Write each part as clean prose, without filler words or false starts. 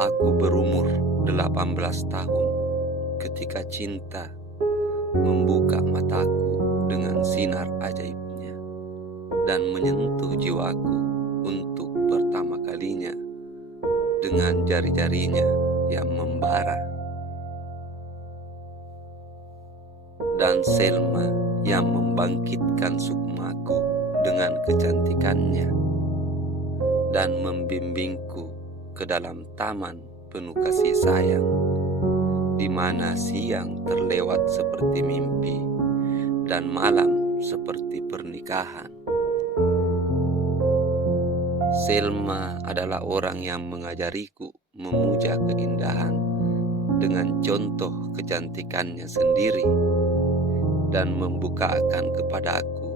Aku berumur 18 tahun ketika cinta membuka mataku dengan sinar ajaibnya dan menyentuh jiwaku untuk pertama kalinya dengan jari-jarinya yang membara. Dan Selma yang membangkitkan sukmaku dengan kecantikannya dan membimbingku ke dalam taman penuh kasih sayang, di mana siang terlewat seperti mimpi dan malam seperti pernikahan. Selma adalah orang yang mengajariku memuja keindahan dengan contoh kecantikannya sendiri dan membukakan kepadaku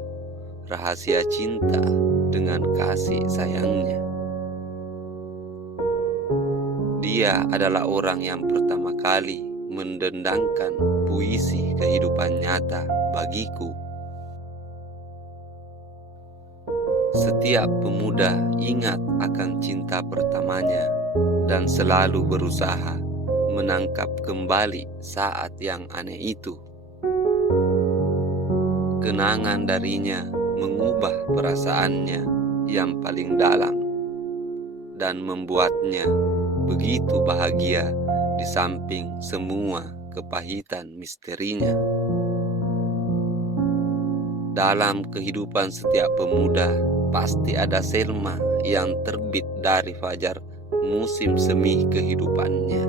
rahasia cinta dengan kasih sayangnya. Dia adalah orang yang pertama kali mendendangkan puisi kehidupan nyata bagiku. Setiap pemuda ingat akan cinta pertamanya dan selalu berusaha menangkap kembali saat yang aneh itu. Kenangan darinya mengubah perasaannya yang paling dalam dan membuatnya begitu bahagia di samping semua kepahitan misterinya. Dalam kehidupan setiap pemuda pasti ada Selma yang terbit dari fajar musim semi kehidupannya,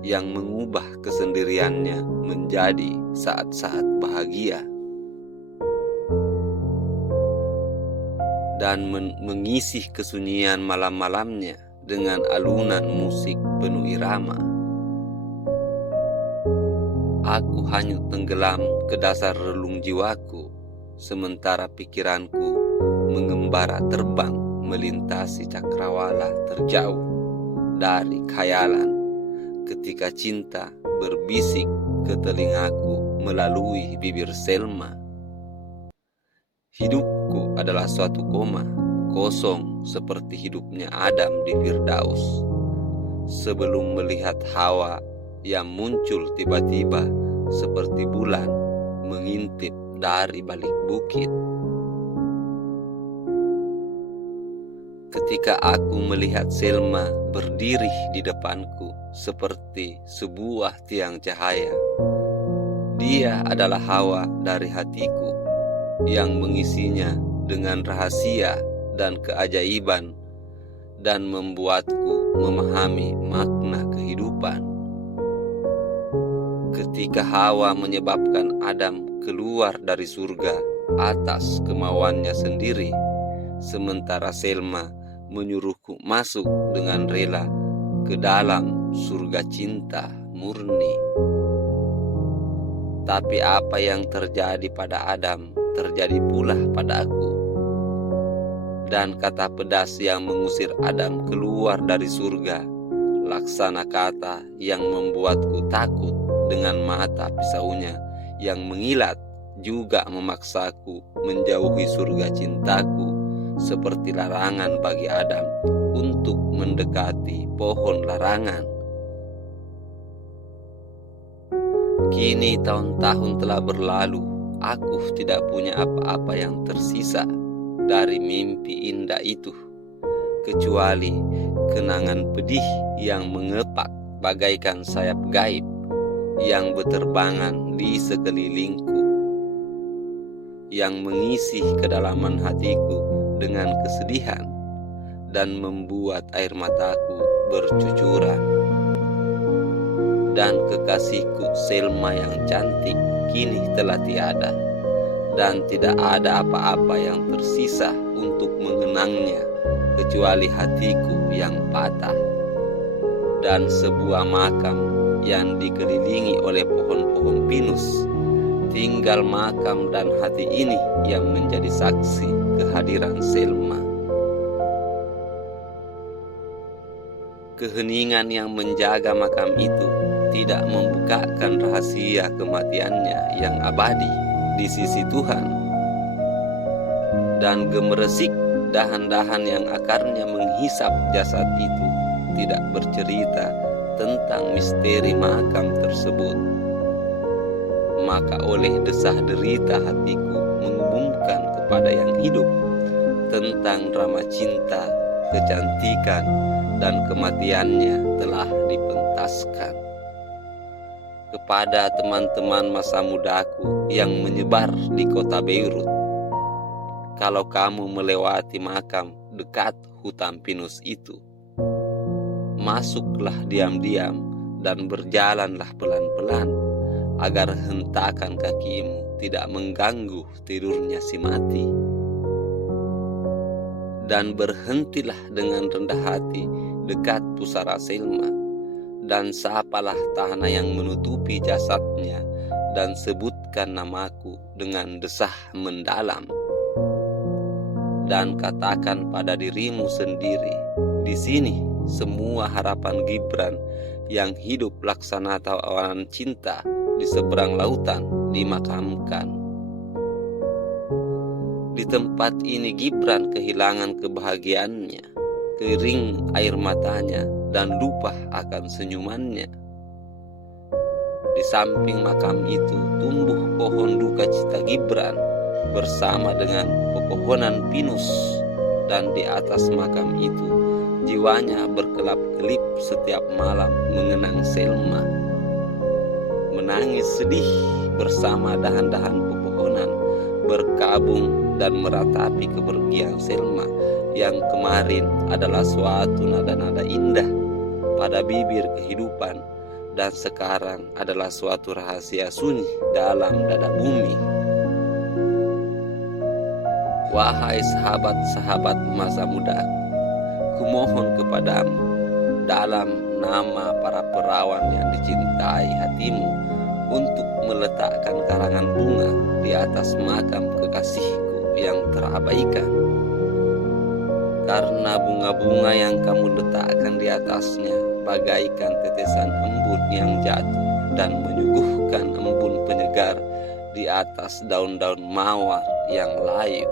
yang mengubah kesendiriannya menjadi saat-saat bahagia dan mengisi kesunyian malam-malamnya dengan alunan musik penuh irama. Aku hanyut tenggelam ke dasar relung jiwaku, sementara pikiranku mengembara terbang melintasi cakrawala terjauh dari khayalan ketika cinta berbisik ke telingaku melalui bibir Selma. Hidupku adalah suatu koma kosong seperti hidupnya Adam di Firdaus sebelum melihat Hawa yang muncul tiba-tiba seperti bulan mengintip dari balik bukit. Ketika aku melihat Selma berdiri di depanku seperti sebuah tiang cahaya, dia adalah Hawa dari hatiku yang mengisinya dengan rahasia dan keajaiban dan membuatku memahami makna kehidupan. Ketika Hawa menyebabkan Adam keluar dari surga atas kemauannya sendiri, sementara Selma menyuruhku masuk dengan rela ke dalam surga cinta murni. Tapi apa yang terjadi pada Adam terjadi pula pada aku. Dan kata pedas yang mengusir Adam keluar dari surga, laksana kata yang membuatku takut dengan mata pisaunya yang mengilat, juga memaksaku menjauhi surga cintaku seperti larangan bagi Adam untuk mendekati pohon larangan. Kini tahun-tahun telah berlalu, aku tidak punya apa-apa yang tersisa dari mimpi indah itu, kecuali kenangan pedih yang mengepak bagaikan sayap gaib yang berterbangan di sekelilingku, yang mengisi kedalaman hatiku dengan kesedihan dan membuat air mataku bercucuran. Dan kekasihku Selma yang cantik kini telah tiada, dan tidak ada apa-apa yang tersisa untuk mengenangnya kecuali hatiku yang patah dan sebuah makam yang dikelilingi oleh pohon-pohon pinus. Tinggal makam dan hati ini yang menjadi saksi kehadiran Selma. Keheningan yang menjaga makam itu tidak membukakan rahasia kematiannya yang abadi di sisi Tuhan. Dan gemeresik dahan-dahan yang akarnya menghisap jasad itu tidak bercerita tentang misteri makam tersebut. Maka oleh desah derita hatiku mengumumkan kepada yang hidup tentang drama cinta, kecantikan, dan kematiannya telah dipentaskan. Kepada teman-teman masa mudaku yang menyebar di kota Beirut, kalau kamu melewati makam dekat hutan pinus itu, masuklah diam-diam dan berjalanlah pelan-pelan, agar hentakan kakimu tidak mengganggu tidurnya si mati. Dan berhentilah dengan rendah hati dekat pusara Selma, dan sapalah tanah yang menutupi jasadnya, dan sebutkan namaku dengan desah mendalam. Dan katakan pada dirimu sendiri, di sini semua harapan Gibran yang hidup laksana tawanan cinta di seberang lautan dimakamkan. Di tempat ini Gibran kehilangan kebahagiaannya, kering air matanya, dan lupa akan senyumannya. Di samping makam itu tumbuh pohon duka cita Gibran bersama dengan pepohonan pinus, dan di atas makam itu jiwanya berkelap-kelip setiap malam mengenang Selma, menangis sedih bersama dahan-dahan pepohonan, berkabung dan meratapi kepergian Selma yang kemarin adalah suatu nada-nada indah pada bibir kehidupan, dan sekarang adalah suatu rahasia sunyi dalam dada bumi. Wahai sahabat-sahabat masa muda, kumohon kepadamu dalam nama para perawan yang dicintai hatimu untuk meletakkan karangan bunga di atas makam kekasihku yang terabaikan. Karena bunga-bunga yang kamu letakkan di atasnya bagaikan tetesan embun yang jatuh dan menyuguhkan embun penyegar di atas daun-daun mawar yang layu.